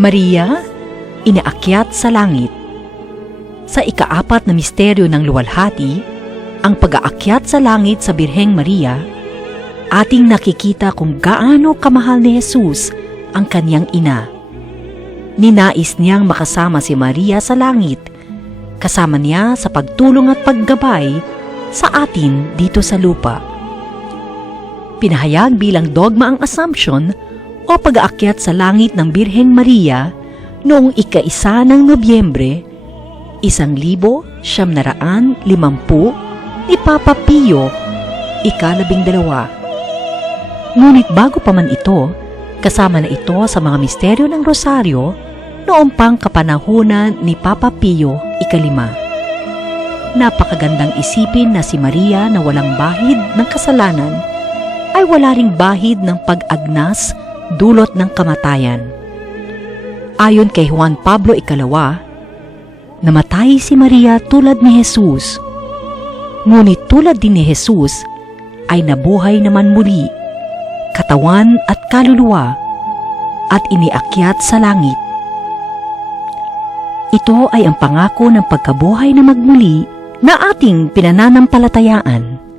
Maria, inaakyat sa langit. Sa ika-4 na misteryo ng luwalhati, ang pag-aakyat sa langit sa Birheng Maria, ating nakikita kung gaano kamahal ni Jesus ang kanyang ina. Ninais niyang makasama si Maria sa langit, kasama niya sa pagtulong at paggabay sa atin dito sa lupa. Pinahayag bilang dogma ang Assumption o pag-aakyat sa langit ng Birheng Maria noong ika-1 ng Nobyembre, 1950 ni Papa Pio ika-12. Ngunit bago pa man ito, kasama na ito sa mga misteryo ng Rosaryo noong pang kapanahunan ni Papa Pio ika-5. Napakagandang isipin na si Maria na walang bahid ng kasalanan ay wala ring bahid ng pag-agnas dulot ng kamatayan. Ayon kay Juan Pablo II, namatay si Maria tulad ni Jesus. Ngunit tulad din ni Jesus, ay nabuhay naman muli, katawan at kaluluwa, at iniakyat sa langit. Ito ay ang pangako ng pagkabuhay na magmuli na ating pinananampalatayaan.